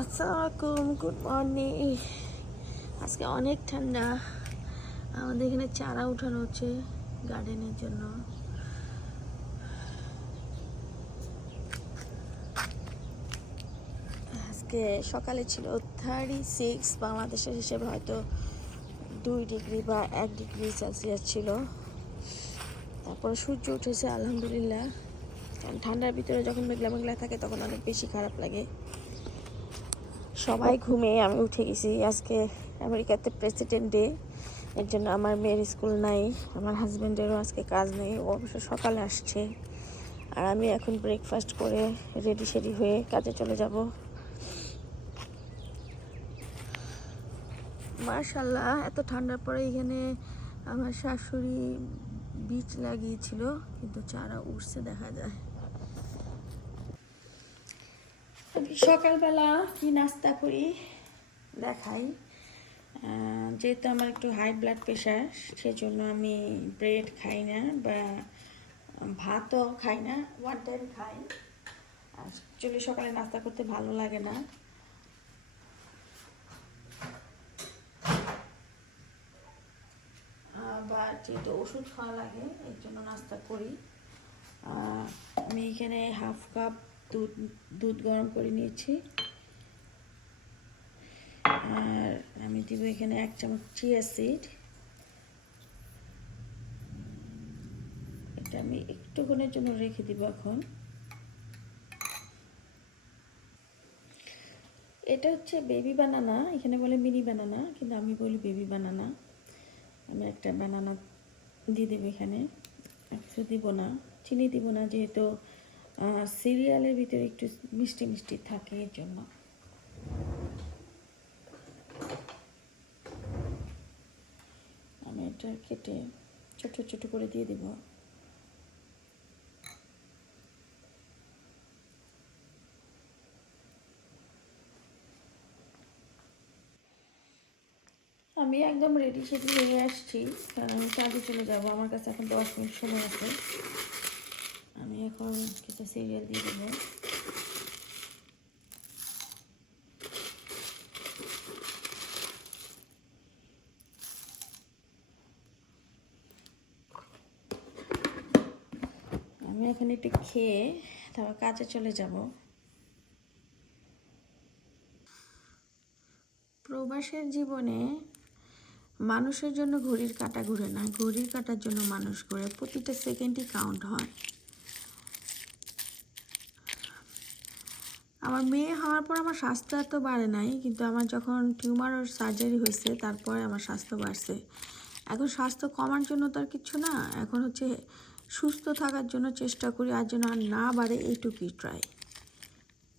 আসসালামু আলাইকুম, good morning. আজকে অনেক ঠান্ডা। আমাদের এখানে চারা উঠানো হচ্ছে গার্ডেনের জন্য। আজকে সকালে ছিল 36, বাংলাদেশের হিসেবে হয়তো 2 ডিগ্রি বা 1 ডিগ্রি সেলসিয়াস ছিল। তারপরে সূর্য উঠেছে আলহামদুলিল্লাহ। কারণ ঠান্ডার ভিতরে যখন মেঘলা মেঘলা থাকে তখন অনেক বেশি খারাপ লাগে। সবাই ঘুমিয়ে আমি উঠে গেছি। আজকে আমেরিকাতে প্রেসিডেন্ট ডে, এর জন্য আমার মেয়ের স্কুল নাই, আমার হাজব্যান্ডেরও আজকে কাজ নেই, ও অবশ্য সকালে আসছে। আর আমি এখন ব্রেকফাস্ট করে রেডি হয়ে কাজে চলে যাব। মাশাআল্লাহ, এত ঠান্ডার পরে এখানে আমার শাশুড়ি বীজ লাগিয়েছিল, কিন্তু চারা উঠছে দেখা যায়। আমি সকালবেলা কি নাস্তা করি দেখাই। যেহেতু আমার একটু হাই ব্লাড প্রেশার, সেজন্য আমি ব্রেড খাই না বা ভাতও খাই না, ওয়ান টাইম খাই। অ্যাকচুয়ালি সকালে নাস্তা করতে ভালো লাগে না। বা যেহেতু ওষুধ খাওয়া লাগে এর জন্য নাস্তা করি। আমি এখানে হাফ কাপ দুধ গরম করে নিয়েছি। আর আমি দিব এখানে 1 চামচ চিয়া সিড। এটা আমি একটুক্ষণের জন্য রেখে দিব এখন। এটা হচ্ছে বেবি বানানা, এখানে বলে মিনি বানানা, কিন্তু আমি বলি বেবি বানানা। আমি একটা বানানা দিয়ে দেবো এখানে, কিছু দিব না, চিনি দিব না, যেহেতু সিরিয়ালের ভিতরে একটু মিষ্টি মিষ্টি থাকে এর জন্য। আমি এটা কেটে ছোট ছোট করে দিয়ে দেব। আমি একদম রেডি হয়ে আসছি, কারণ আমি কাজে চলে যাব। আমার কাছে এখন 10 মিনিট সময় আছে। আমি এখন কিছু সিরিয়াল দিয়ে দেবো। আমি এখন একটু খেয়ে তারপর কাজে চলে যাব। প্রবাসের জীবনে মানুষের জন্য ঘড়ির কাঁটা ঘুরে না, ঘড়ির কাঁটার জন্য মানুষ ঘুরে। প্রতিটা সেকেন্ডই কাউন্ট হয়। আমার মেয়ে হওয়ার পর আমার স্বাস্থ্য এত বাড়ে নাই, কিন্তু আমার যখন টিউমার ওর সার্জারি হয়েছে তারপরে আমার স্বাস্থ্য বাড়ছে। এখন স্বাস্থ্য কমার জন্য তো আর কিছু না, এখন হচ্ছে সুস্থ থাকার জন্য চেষ্টা করি, আর যেন আর না বাড়ে এইটুকুই ট্রাই।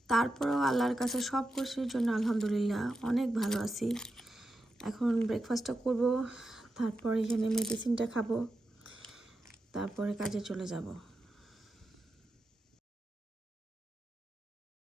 তারপরেও আল্লাহর কাছে সব কিছুর জন্য আলহামদুলিল্লাহ অনেক ভালো আছি। এখন ব্রেকফাস্টটা করব, তারপর এখানে মেডিসিনটা খাবো, তারপরে কাজে চলে যাব।